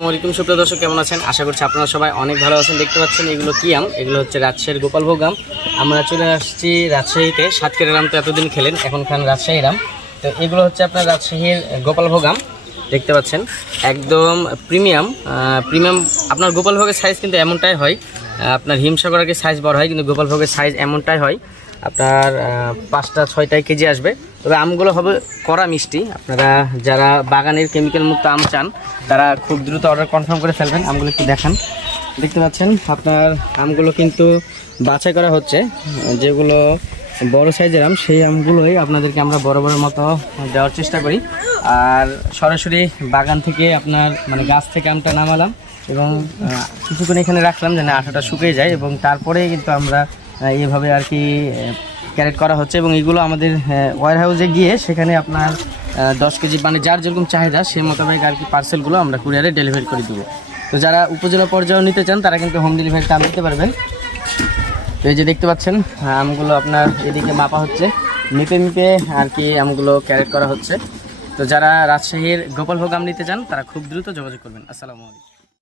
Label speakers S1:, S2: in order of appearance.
S1: আসসালামাইকুম সুপ্রিয় দর্শক, কেমন আছেন? আশা করছি আপনারা সবাই অনেক ভালো আছেন। দেখতে পাচ্ছেন এগুলো কি আম? এগুলো হচ্ছে রাজশাহীর গোপালভোগ আম। আমরা চলে আসছি রাজশাহীতে। সাতক্ষীরার আম তো এতদিন খেলেন এখন খান রাজশাহীর আম। তো এগুলো হচ্ছে আপনার রাজশাহীর গোপালভোগ আম। দেখতে পাচ্ছেন, একদম প্রিমিয়াম। প্রিমিয়াম, আপনার গোপালভোগের সাইজ কিন্তু এমনটাই হয়। আপনার হিমসাগরের সাইজ বড় হয়, কিন্তু গোপালভোগের সাইজ এমনটাই হয়। আপনার পাঁচটা ছয়টায় কেজি আসবে। তবে আমগুলো হবে কড়া মিষ্টি। আপনারা যারা বাগানের কেমিক্যাল মুক্ত আম চান, তারা খুব দ্রুত অর্ডার কনফার্ম করে ফেলবেন। আমগুলো একটু দেখান। দেখতে পাচ্ছেন, আপনার আমগুলো কিন্তু বাছাই করা হচ্ছে। যেগুলো বড় সাইজের আম, সেই আমগুলোই আপনাদেরকে আমরা বড় বড় মতো দেওয়ার চেষ্টা করি। আর সরাসরি বাগান থেকে আপনার মানে গাছ থেকে আমটা নামালাম এবং কিছুক্ষণ এখানে রাখলাম যেন আঠাটা শুকিয়ে যায় এবং তারপরে কিন্তু আমরা আহ, এইভাবে আর কি ক্যারেট করা হচ্ছে এবং এগুলো আমাদের ওয়ার হাউসে গিয়ে সেখানে আপনার দশ কেজি মানে যার যেরকম চাহিদা সেই মোতাবেক আর কি পার্সেলগুলো আমরা কুরিয়ারে ডেলিভারি করে দেবো। তো যারা উপজেলা পর্যায়ে নিতে চান তারা কিন্তু হোম ডেলিভারিটা নিতে পারবেন। তো এই যে দেখতে পাচ্ছেন আমগুলো আপনার এদিকে মাপা হচ্ছে। মেপে মেপে আর কি আমগুলো ক্যারেট করা হচ্ছে। তো যারা রাজশাহীর গোপালভোগ আম নিতে চান তারা খুব দ্রুত যোগাযোগ করবেন। আসসালামু আলাইকুম।